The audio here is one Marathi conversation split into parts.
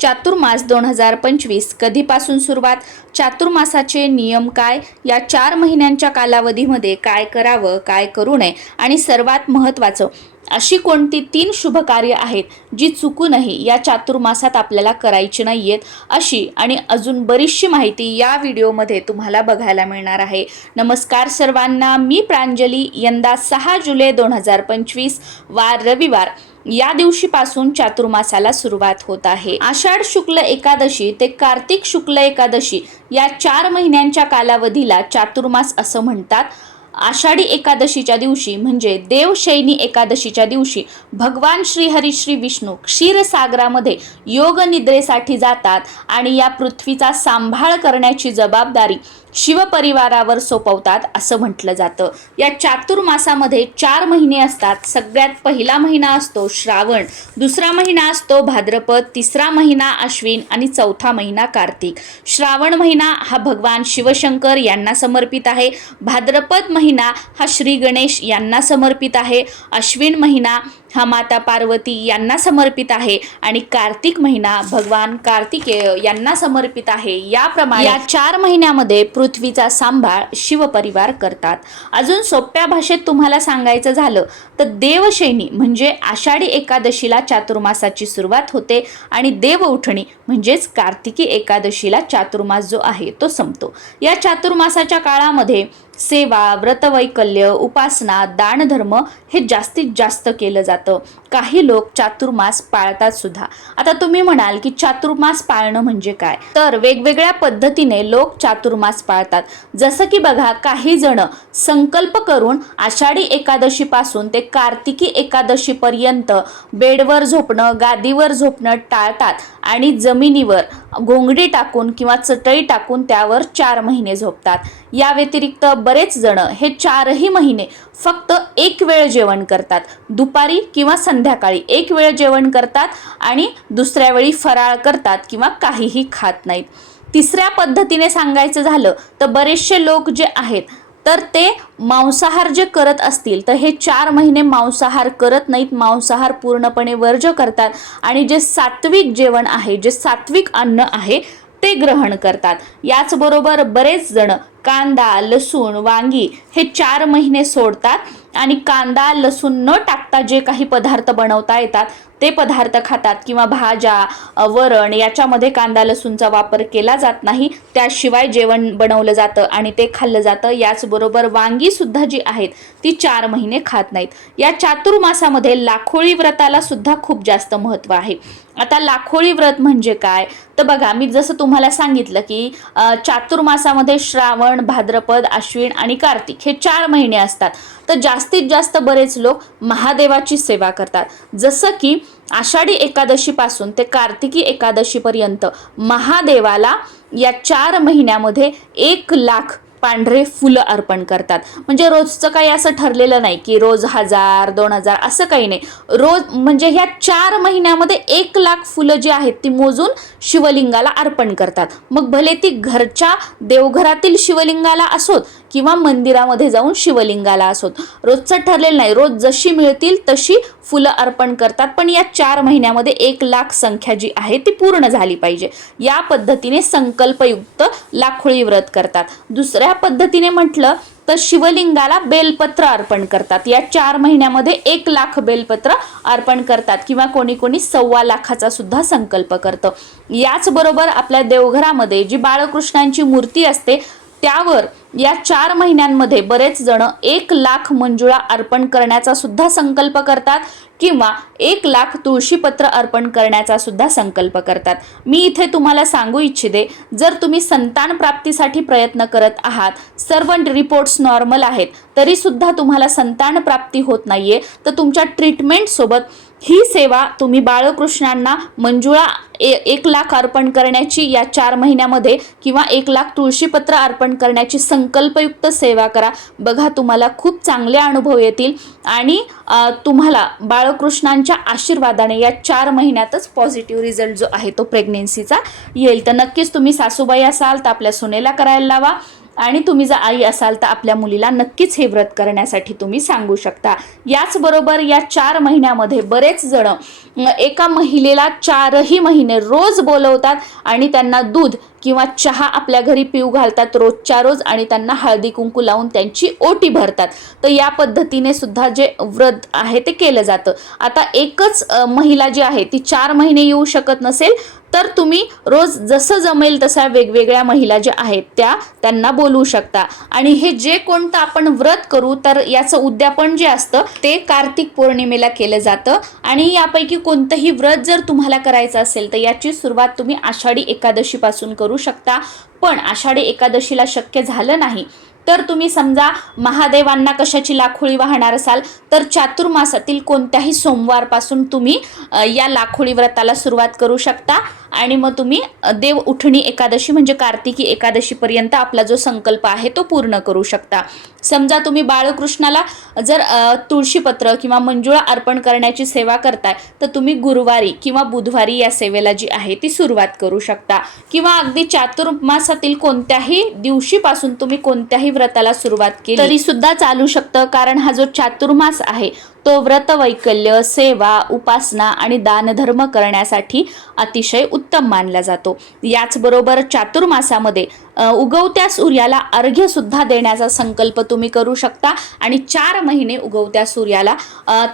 चातुर्मास दोन हजार पंचवीस कधीपासून सुरुवात? चातुर्मासाचे नियम काय? या चार महिन्यांच्या कालावधीमध्ये काय करावं काय करू नये आणि सर्वात महत्त्वाचं अशी कोणती तीन शुभ कार्य आहेत जी चुकूनही या चातुर्मासात आपल्याला करायची नाही आहेत अशी आणि अजून बरीचशी माहिती या व्हिडिओमध्ये तुम्हाला बघायला मिळणार आहे. नमस्कार सर्वांना मी प्रांजली. यंदा सहा जुलै दोन हजार पंचवीस वार रविवार. या दिवशीपासून चातुर्मासाला सुरुवात होत आहे. आषाढ शुक्ल एकादशी ते कार्तिक शुक्ल एकादशी या चार महिन्यांच्या कालावधीला चातुर्मास असं म्हणतात. आषाढी एकादशीच्या दिवशी म्हणजे देवशैनी एकादशीच्या दिवशी भगवान श्रीहरी श्री विष्णू क्षीरसागरामध्ये योग निद्रेसाठी जातात आणि या पृथ्वीचा सांभाळ करण्याची जबाबदारी शिवपरिवारावर सोपवतात असं म्हटलं जातं. या चातुर्मासामध्ये चार महिने असतात. सगळ्यात पहिला महिना असतो श्रावण. दुसरा महिना असतो भाद्रपद. तिसरा महिना अश्विन आणि चौथा महिना कार्तिक. श्रावण महिना हा भगवान शिवशंकर यांना समर्पित आहे. भाद्रपद महिना हा श्री गणेश यांना समर्पित आहे. अश्विन महिना हा माता पार्वती यांना समर्पित आहे आणि कार्तिक महिना भगवान कार्तिकेय यांना समर्पित आहे. याप्रमाणे या चार महिन्यामध्ये पृथ्वीचा सांभाळ शिवपरिवार करतात. अजून सोप्या भाषेत तुम्हाला सांगायचं झालं तर देवशैनी म्हणजे आषाढी एकादशीला चातुर्मासाची सुरुवात होते आणि देव उठणी म्हणजेच कार्तिकी एकादशीला चातुर्मास जो आहे तो संपतो. या चातुर्मासाच्या काळामध्ये सेवा व्रतवैकल्य उपासना दानधर्म हे जास्तीत जास्त केलं जातं. काही लोक चातुर्मास पाळतात सुद्धा. आता तुम्ही म्हणाल की चातुर्मास पाळणं म्हणजे काय? तर वेगवेगळ्या पद्धतीने लोक चातुर्मास पाळतात. जसं की बघा काही जण संकल्प करून आषाढी एकादशीपासून ते कार्तिकी एकादशीपर्यंत बेडवर झोपणं गादीवर झोपणं टाळतात आणि जमिनीवर घोंगडी टाकून किंवा चटई टाकून त्यावर चार महिने झोपतात. या व्यतिरिक्त बरेच जण हे चारही महिने फक्त एक वेळ जेवण करतात. दुपारी किंवा संध्याकाळी एक वेळ जेवण करतात आणि दुसऱ्या वेळी फराळ करतात किंवा काहीही खात नाहीत. तिसऱ्या पद्धतीने सांगायचं झालं तर बरेचसे लोक जे आहेत तर ते मांसाहार जे करत असतील तर हे चार महिने मांसाहार करत नाहीत. मांसाहार पूर्णपणे वर्ज करतात. आणि जे सात्विक जेवण आहे जे सात्विक अन्न आहे ते ग्रहण करतात. याचबरोबर बरेच जण कांदा लसूण वांगी हे चार महिने सोडतात. आणि कांदा लसूण न टाकता जे काही पदार्थ बनवता येतात ते पदार्थ खातात किंवा भाज्या वरण याच्यामध्ये कांदा लसूणचा वापर केला जात नाही. त्याशिवाय जेवण बनवलं जातं आणि ते खाल्लं जातं. याचबरोबर वांगी सुद्धा जी आहेत ती चार महिने खात नाहीत. या चातुर्मासामध्ये लाखोळी व्रताला सुद्धा खूप जास्त महत्त्व आहे. आता लाखोळी व्रत म्हणजे काय? तर बघा मी जसं तुम्हाला सांगितलं की चातुर्मासामध्ये श्रावण भाद्रपद अश्विन आणि कार्तिक हे चार महिने असतात. तर जास्त जास्तीत जास्त बरेच लोक महादेवाची सेवा करतात. जसं की आषाढी एकादशीपासून ते कार्तिकी एकादशीपर्यंत महादेवाला या चार महिन्यामध्ये एक लाख पांढरे फुलं अर्पण करतात. म्हणजे रोजचं काही असं ठरलेलं नाही की रोज हजार दोन हजार असं काही नाही. रोज म्हणजे ह्या चार महिन्यामध्ये एक लाख फुलं जी आहेत ती मोजून शिवलिंगाला अर्पण करतात. मग भले ती घरच्या देवघरातील शिवलिंगाला असोत किंवा मंदिरामध्ये जाऊन शिवलिंगाला असोत. रोजचं ठरलेलं नाही. रोज जशी मिळतील तशी फुलं अर्पण करतात. पण या चार महिन्यामध्ये एक लाख संख्या जी आहे ती पूर्ण झाली पाहिजे. या पद्धतीने संकल्पयुक्त लाखोळी व्रत करतात. दुसऱ्या पद्धतीने म्हटलं तर शिवलिंगाला बेलपत्र अर्पण करतात. या चार महिन्यामध्ये एक लाख बेलपत्र अर्पण करतात किंवा कोणी कोणी सव्वा लाखाचा सुद्धा संकल्प करतं. याचबरोबर आपल्या देवघरामध्ये जी बाळकृष्णांची मूर्ती असते त्यावर या चार महिन्यांमध्ये बरेच जण एक लाख मंजुळा अर्पण करण्याचा सुद्धा संकल्प करतात किंवा एक लाख तुळशीपत्र अर्पण करण्याचा सुद्धा संकल्प करतात. मी इथे तुम्हाला सांगू इच्छिते जर तुम्ही संतान प्राप्तीसाठी प्रयत्न करत आहात सर्व रिपोर्ट्स नॉर्मल आहेत तरीसुद्धा तुम्हाला संतान प्राप्ती होत नाहीये तर तुमच्या ट्रीटमेंटसोबत ही सेवा तुम्ही बाळकृष्णांना मंजुळा ए एक लाख अर्पण करण्याची या चार महिन्यामध्ये किंवा एक लाख तुळशीपत्र अर्पण करण्याची संकल्पयुक्त सेवा करा. बघा तुम्हाला खूप चांगले अनुभव येतील आणि तुम्हाला बाळकृष्णांच्या आशीर्वादाने या चार महिन्यातच पॉझिटिव्ह रिझल्ट जो आहे तो प्रेग्नेन्सीचा येईल. तर नक्कीच तुम्ही सासूबाई असाल तर आपल्या सुनेला करायला लावा. आणि तुम्ही जर आई असाल तर आपल्या मुलीला नक्कीच हे व्रत करण्यासाठी तुम्ही सांगू शकता. याचबरोबर या चार महिन्यामध्ये बरेच जण एका महिलेला चारही महिने रोज बोलवतात आणि त्यांना दूध किंवा चहा आपल्या घरी पिऊ घालतात रोजच्या रोज आणि त्यांना हळदी कुंकू लावून त्यांची ओटी भरतात. तर या पद्धतीने सुद्धा जे व्रत आहे ते केलं जातं. आता एकच महिला जी आहे ती चार महिने येऊ शकत नसेल तर तुम्ही रोज जसं जमेल तसा वेगवेगळ्या महिला ज्या आहेत त्या त्यांना बोलवू शकता. आणि हे जे कोणतं आपण व्रत करू तर याचं उद्यापन जे असतं ते कार्तिक पौर्णिमेला केलं जातं. आणि यापैकी कोणतंही व्रत जर तुम्हाला करायचं असेल तर याची सुरुवात तुम्ही आषाढी एकादशीपासून करू शकता. पण आषाढी एकादशीला शक्य झालं नाही. तर तुम्ही समजा महादेवांना कशाची लाखोळी वाहणार असाल तर चातुर्मासातील कोणत्याही सोमवारपासून तुम्ही या लाखोळी व्रताला सुरुवात करू शकता. आणि मग तुम्ही देव उठणी एकादशी म्हणजे कार्तिकी एकादशीपर्यंत आपला जो संकल्प आहे तो पूर्ण करू शकता. समजा तुम्ही बाळकृष्णाला जर तुळशीपत्र किंवा मंजुळा अर्पण करण्याची सेवा करताय तर तुम्ही गुरुवारी किंवा बुधवारी या सेवेला जी आहे ती सुरुवात करू शकता. किंवा अगदी चातुर्मासातील कोणत्याही दिवशीपासून तुम्ही कोणत्याही व्रताला सुरुवात केली तरी सुद्धा चालू शकतं. कारण हा जो चातुर्मास आहे तो व्रत वैकल्य सेवा उपासना आणि दानधर्म करण्यासाठी अतिशय उत्तम मानला जातो. याचबरोबर चातुर्मासामध्ये उगवत्या सूर्याला अर्घ्य सुद्धा देण्याचा संकल्प तुम्ही करू शकता. आणि चार महिने उगवत्या सूर्याला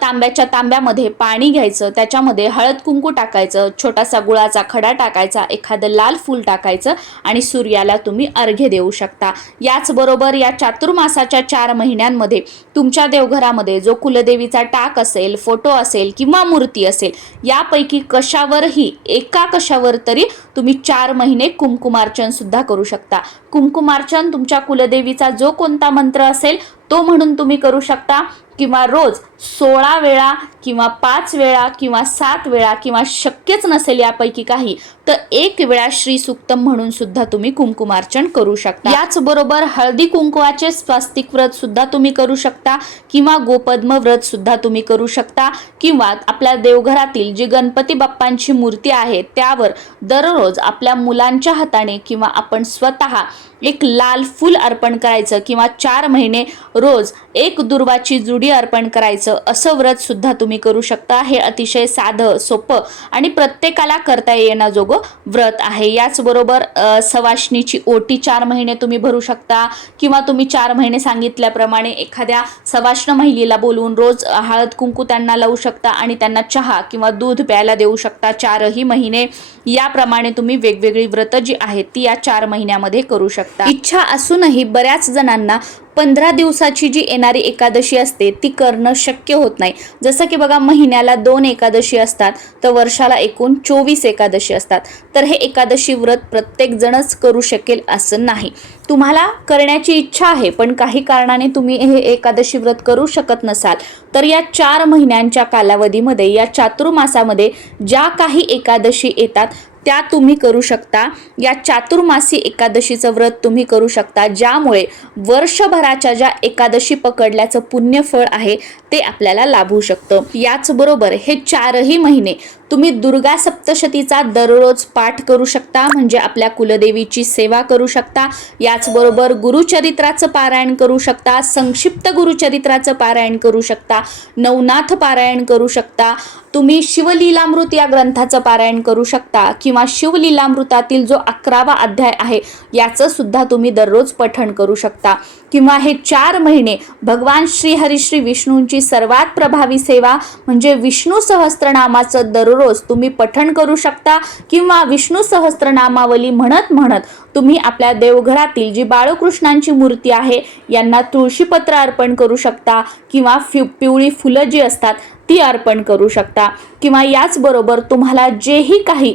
तांब्याच्या तांब्यामध्ये पाणी घ्यायचं त्याच्यामध्ये हळद कुंकू टाकायचं छोटासा गुळाचा खडा टाकायचा एखादं लाल फूल टाकायचं आणि सूर्याला तुम्ही अर्घ्य देऊ शकता. याचबरोबर या चातुर्मासाच्या चार महिन्यांमध्ये तुमच्या देवघरामध्ये जो कुलदेवीचा टाक असेल फोटो असेल किंवा मूर्ती असेल यापैकी कशावरही एका कशावर तरी तुम्ही चार महिने कुंकुमार्चन सुद्धा करू शकता. कुंकुमार्चन तुमच्या कुलदेवीचा जो कोणता मंत्र असेल तो म्हणून तुम्ही करू शकता. किंवा रोज सोळा वेळा किंवा पाच वेळा किंवा सात वेळा किंवा शक्यच नसेल यापैकी काही तर एक वेळा श्री सुक्तम म्हणून सुद्धा तुम्ही कुंकुमार्चन करू शकता. याचबरोबर हळदी कुंकुवाचे स्वास्तिक व्रत सुद्धा तुम्ही करू शकता किंवा गोपद्म व्रत सुद्धा तुम्ही करू शकता किंवा आपल्या देवघरातील जी गणपती बाप्पांची मूर्ती आहे त्यावर दररोज आपल्या मुलांच्या हाताने किंवा आपण स्वतः एक लाल फूल अर्पण करायचं किंवा चार महिने रोज एक दुर्वाची जुडी अर्पण करायचं असं व्रत सुद्धा तुम्ही करू शकता. हे अतिशय साधं सोपं आणि प्रत्येकाला करता येण्याजोगं व्रत आहे. याचबरोबर सवाशणीची सवाष्णीची ओटी चार महिने तुम्ही भरू शकता किंवा तुम्ही चार महिने सांगितल्याप्रमाणे एखाद्या सवाष्ण महिलेला बोलवून रोज हळद कुंकू त्यांना लावू शकता आणि त्यांना चहा किंवा दूध प्यायला देऊ शकता. चारही महिने याप्रमाणे तुम्ही वेगवेगळी व्रतं जी आहेत ती या चार महिन्यामध्ये करू शकता. इच्छा असूनही बऱ्याच जणांना पंधरा दिवसाची जी येणारी एकादशी असते ती करणं शक्य होत नाही. जसं की बघा महिन्याला दोन एकादशी असतात तर वर्षाला एकूण चोवीस एकादशी असतात. तर हे एकादशी व्रत प्रत्येक जणच करू शकेल असं नाही. तुम्हाला करण्याची इच्छा आहे पण काही कारणाने तुम्ही हे एकादशी व्रत करू शकत नसाल तर या चार महिन्यांच्या कालावधीमध्ये या चातुर्मासामध्ये ज्या काही एकादशी येतात त्या तुम्ही करू शकता. या चातुर्मासी एकादशीचं व्रत तुम्ही करू शकता. ज्यामुळे वर्षभराच्या ज्या एकादशी पकडल्याचं पुण्यफळ आहे ते आपल्याला लाभू शकतं. याचबरोबर हे चारही महिने तुम्ही दुर्गा सप्तशतीचा दररोज पाठ करू शकता म्हणजे आपल्या कुलदेवीची सेवा करू शकता. याचबरोबर गुरुचरित्राचं पारायण करू शकता संक्षिप्त गुरुचरित्राचं पारायण करू शकता नवनाथ पारायण करू शकता तुम्ही शिवलीलामृत या ग्रंथाचं पारायण करू शकता किंवा शिवलीलामृतातील जो अकरावा अध्याय आहे याचं सुद्धा तुम्ही दररोज पठण करू शकता. किंवा हे चार महिने भगवान श्री हरिश्री विष्णूंची सर्वात प्रभावी सेवा म्हणजे विष्णू सहस्त्रनामाचं दररोज तुम्ही पठण करू शकता किंवा विष्णू सहस्त्रनामावली म्हणत म्हणत तुम्ही आपल्या देवघरातील जी बाळकृष्णांची मूर्ती आहे यांना तुळशीपत्र अर्पण करू शकता किंवा फि पिवळी फुलं जी असतात ती अर्पण करू शकता. किंवा याचबरोबर तुम्हाला जेही काही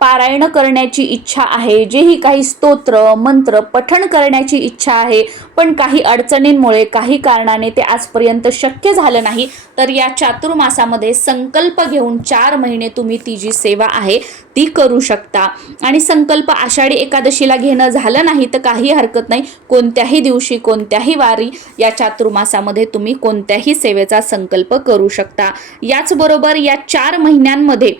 पारायण करण्याची इच्छा आहे जेही काही स्तोत्र मंत्र पठण करण्याची इच्छा आहे पण काही अडचणींमुळे काही कारणाने ते आजपर्यंत शक्य झालं नाही तर या चातुर्मासामध्ये संकल्प घेऊन चार महिने तुम्ही ती जी सेवा आहे ती करू शकता. आणि संकल्प आषाढी एकादशीला घेणं झालं नाही तर काही हरकत नाही. कोणत्याही दिवशी कोणत्याही वारी या चातुर्मासामध्ये तुम्ही कोणत्याही सेवेचा संकल्प करू शकता. याचबरोबर या चार महिन्यांमध्ये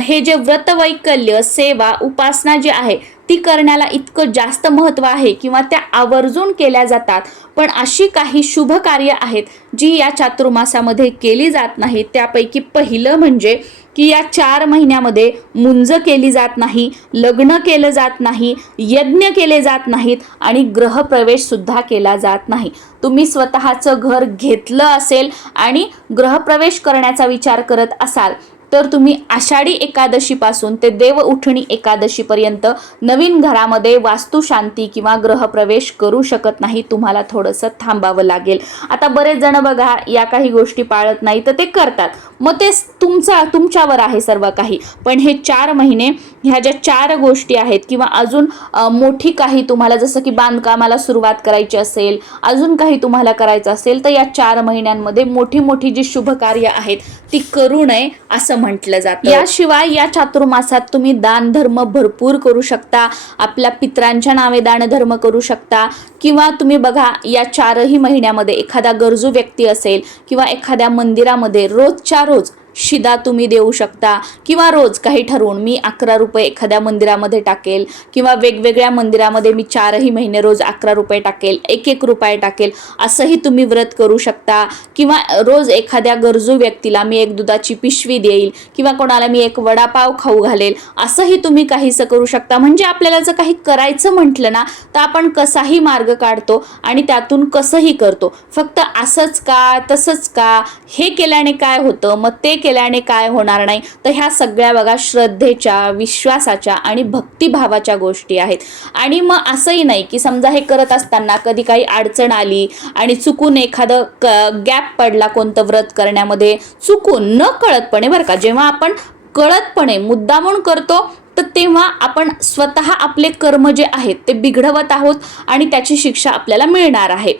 हे जे व्रतवैकल्य सेवा उपासना जी आहे ती करण्याला इतकं जास्त महत्त्व आहे किंवा त्या आवर्जून केल्या जातात पण अशी काही शुभ कार्य आहेत जी या चातुर्मासामध्ये केली जात नाहीत. त्यापैकी पहिलं म्हणजे की या चार महिन्यामध्ये मुंज केली जात नाही लग्न केलं जात नाही यज्ञ केले जात नाहीत आणि ग्रहप्रवेशसुद्धा केला जात नाही. तुम्ही स्वतःचं घर घेतलं असेल आणि ग्रहप्रवेश करण्याचा विचार करत असाल तर तुम्ही आषाढी एकादशीपासून ते देव उठणी एकादशीपर्यंत नवीन घरामध्ये वास्तुशांती किंवा ग्रहप्रवेश करू शकत नाही तुम्हाला थोडंसं थांबावं लागेल. आता बरेच जण बघा या काही गोष्टी पाळत नाही तर ते करतात. मग ते तुमचा तुमच्यावर आहे सर्व काही. पण हे चार महिने ह्या ज्या चार गोष्टी आहेत किंवा अजून मोठी काही तुम्हाला जसं की बांधकामाला सुरुवात करायची असेल अजून काही तुम्हाला करायचं असेल तर या चार महिन्यांमध्ये मोठी मोठी जी शुभ कार्य आहेत ती करू नये असं म्हटलं जातं. याशिवाय या चातुर्मासात तुम्ही दान धर्म भरपूर करू शकता आपल्या पित्रांच्या नावे दान धर्म करू शकता किंवा तुम्ही बघा या चारही महिन्यामध्ये एखादा गरजू व्यक्ती असेल किंवा एखाद्या मंदिरामध्ये रोजच्या रोज शिदा तुम्ही देऊ शकता. किंवा रोज काही ठरवून मी अकरा रुपये एखाद्या मंदिरामध्ये टाकेल किंवा वेगवेगळ्या मंदिरामध्ये मी चारही महिने रोज अकरा रुपये टाकेल एक एक रुपये टाकेल असंही तुम्ही व्रत करू शकता. किंवा रोज एखाद्या गरजू व्यक्तीला मी एक दुधाची पिशवी देईल किंवा कोणाला मी एक वडापाव खाऊ घालेल असंही तुम्ही काहीसं करू शकता. म्हणजे आपल्याला जर काही करायचं म्हटलं ना तर आपण कसाही मार्ग काढतो आणि त्यातून कसंही करतो. फक्त असंच का तसंच का हे केल्याने काय होतं? मग ते केल्याने काय होणार नाही? तर ह्या सगळ्या बघा श्रद्धेच्या विश्वासाच्या आणि भक्तिभावाच्या गोष्टी आहेत. आणि मग असंही नाही की समजा हे करत असताना कधी काही अडचण आली आणि चुकून एखादं क गॅप पडला कोणतं व्रत करण्यामध्ये चुकून न कळतपणे बरं का जेव्हा आपण कळतपणे मुद्दामून करतो तर तेव्हा आपण स्वतः आपले कर्म जे आहेत ते बिघडवत आहोत आणि त्याची शिक्षा आपल्याला मिळणार आहे.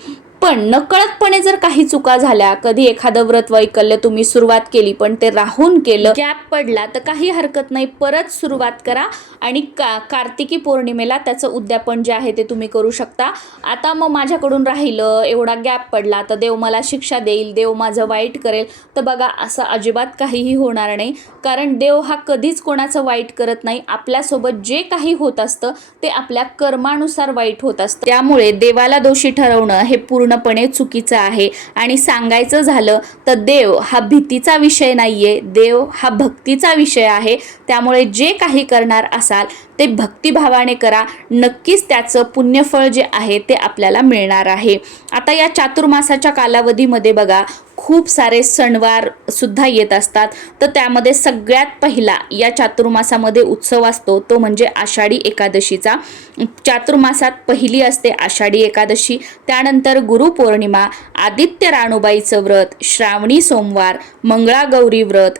पण नकळतपणे जर काही चुका झाल्या कधी एखादं व्रत वैकल्य तुम्ही सुरुवात केली पण ते राहून केलं गॅप पडला तर काही हरकत नाही. परत सुरुवात करा आणि का कार्तिकी पौर्णिमेला त्याचं उद्यापन जे आहे ते तुम्ही करू शकता. आता मग माझ्याकडून राहिलं एवढा गॅप पडला तर देव मला शिक्षा देईल देव माझं वाईट करेल. तर बघा असं अजिबात काहीही होणार नाही. कारण देव हा कधीच कोणाचं वाईट करत नाही. आपल्यासोबत जे काही होत असतं ते आपल्या कर्मानुसार वाईट होत असतं. त्यामुळे देवाला दोषी ठरवणं हे पूर्णपणे चुकीचं आहे. आणि सांगायचं झालं तर देव हा भीतीचा विषय नाही आहे देव हा भक्तीचा विषय आहे. त्यामुळे जे काही करणार असाल ते भक्तिभावाने करा. नक्कीच त्याचं पुण्यफळ जे आहे ते आपल्याला मिळणार आहे. आता या चातुर्मासाच्या कालावधीमध्ये बघा खूप सारे सणवार सुद्धा येत असतात. तर त्यामध्ये सगळ्यात पहिला या चातुर्मासामध्ये उत्सव असतो. तो म्हणजे आषाढी एकादशीचा. चातुर्मासात पहिली असते आषाढी एकादशी. त्यानंतर गुरुपौर्णिमा आदित्य राणूबाईचं व्रत श्रावणी सोमवार मंगळागौरी व्रत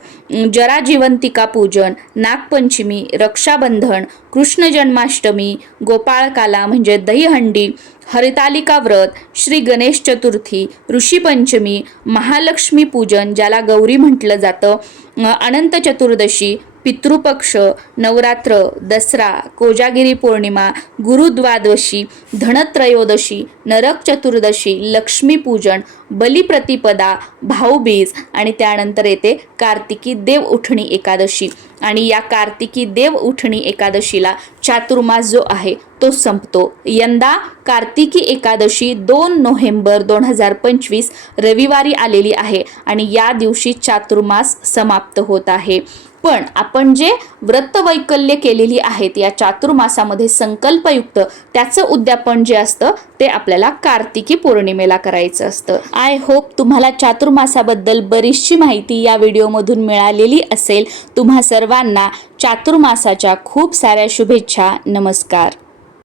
जरा जिवंतिका पूजन नागपंचमी रक्षाबंधन कृष्ण जन्माष्टमी गोपाळकाला म्हणजे दहीहंडी हरितालिका व्रत श्री गणेश चतुर्थी ऋषीपंचमी महालक्ष्मी पूजन ज्याला गौरी म्हटलं जातं अनंत चतुर्दशी पितृपक्ष नवरात्र दसरा कोजागिरी पौर्णिमा गुरुद्वादशी धनत्रयोदशी नरक चतुर्दशी लक्ष्मीपूजन बलिप्रतिपदा भाऊबीज आणि त्यानंतर येते कार्तिकी देव उठणी एकादशी. आणि या कार्तिकी देव उठणी एकादशीला चातुर्मास जो आहे तो संपतो. यंदा कार्तिकी एकादशी दोन नोव्हेंबर दोन हजार पंचवीस रविवारी आलेली आहे आणि या दिवशी चातुर्मास समाप्त होत आहे. पण आपण जे व्रतवैकल्य केलेली आहेत या चातुर्मासामध्ये संकल्पयुक्त त्याचं उद्यापन जे असतं ते आपल्याला कार्तिकी पौर्णिमेला करायचं असतं. आय होप तुम्हाला चातुर्मासाबद्दल बरीचशी माहिती या व्हिडिओमधून मिळालेली असेल. तुम्हा सर्वांना चातुर्मासाच्या खूप साऱ्या शुभेच्छा. नमस्कार.